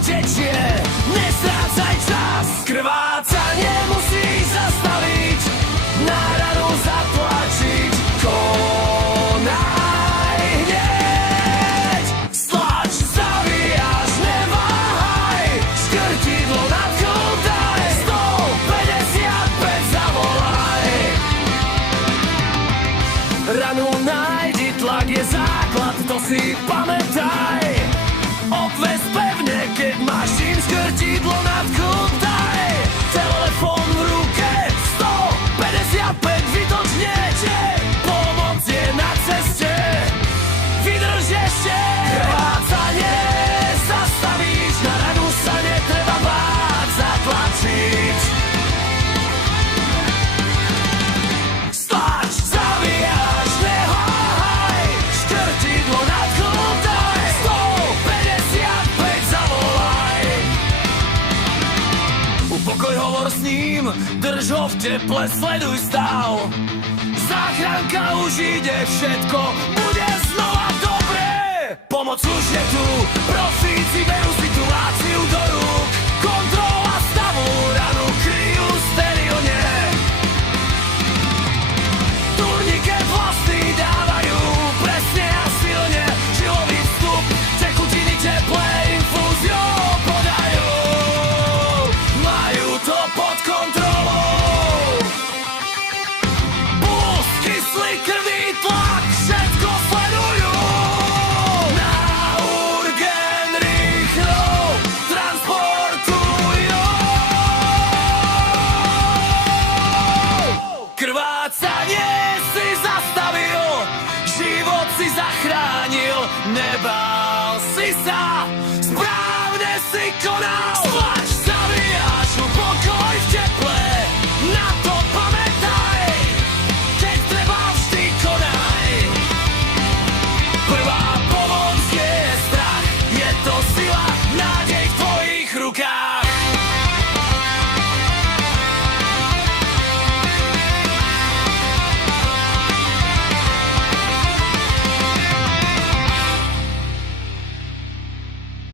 tečie, nestrácaj čas. Krvácanie musíš zastaviť, na ranu zatlačiť. Konaj hneď, stlač, zavíjaš, neváhaj, škrtidlo nadchytaj, 155 zavolaj. Ranu nájdi, tlak je základ, to si pamätaj. Obves pevne, keď máš čím škrtidlo nadchytaj. Telefón v ruke, 155 vytočnete, pomoc je na ceste, vydrž ešte. Krvácanie zastavíš, na ranu sa netreba báť zatlačiť. Stlač, zavíjaš, neháhaj, škrtidlo nadchytaj, 155 zavolaj. Upokoj, hovor s ním, drž ho v teple, sleduj stav. Záchranka už ide, všetko bude znova dobré. Pomoc už je tu, profíci berú situáciu do rúk. Kontrola stavu, ranu kryjú sterilne. Turniket vlastný dávajú presne a silne. Žilový vstup, tekutiny teplé, infúziou podajú. Majú to pod kontrolou. Puls, kyslý krvý tlak, všetko sledujú. Na urgen rýchlo transportujú. Krvácanie si zastavil, život si zachránil, nebál si sa, správne si konal. Stlač, zavíjaš, upokoj v teple, na to pamätaj, keď treba vždy konaj. Prvá pomoc je strach, je to sila, na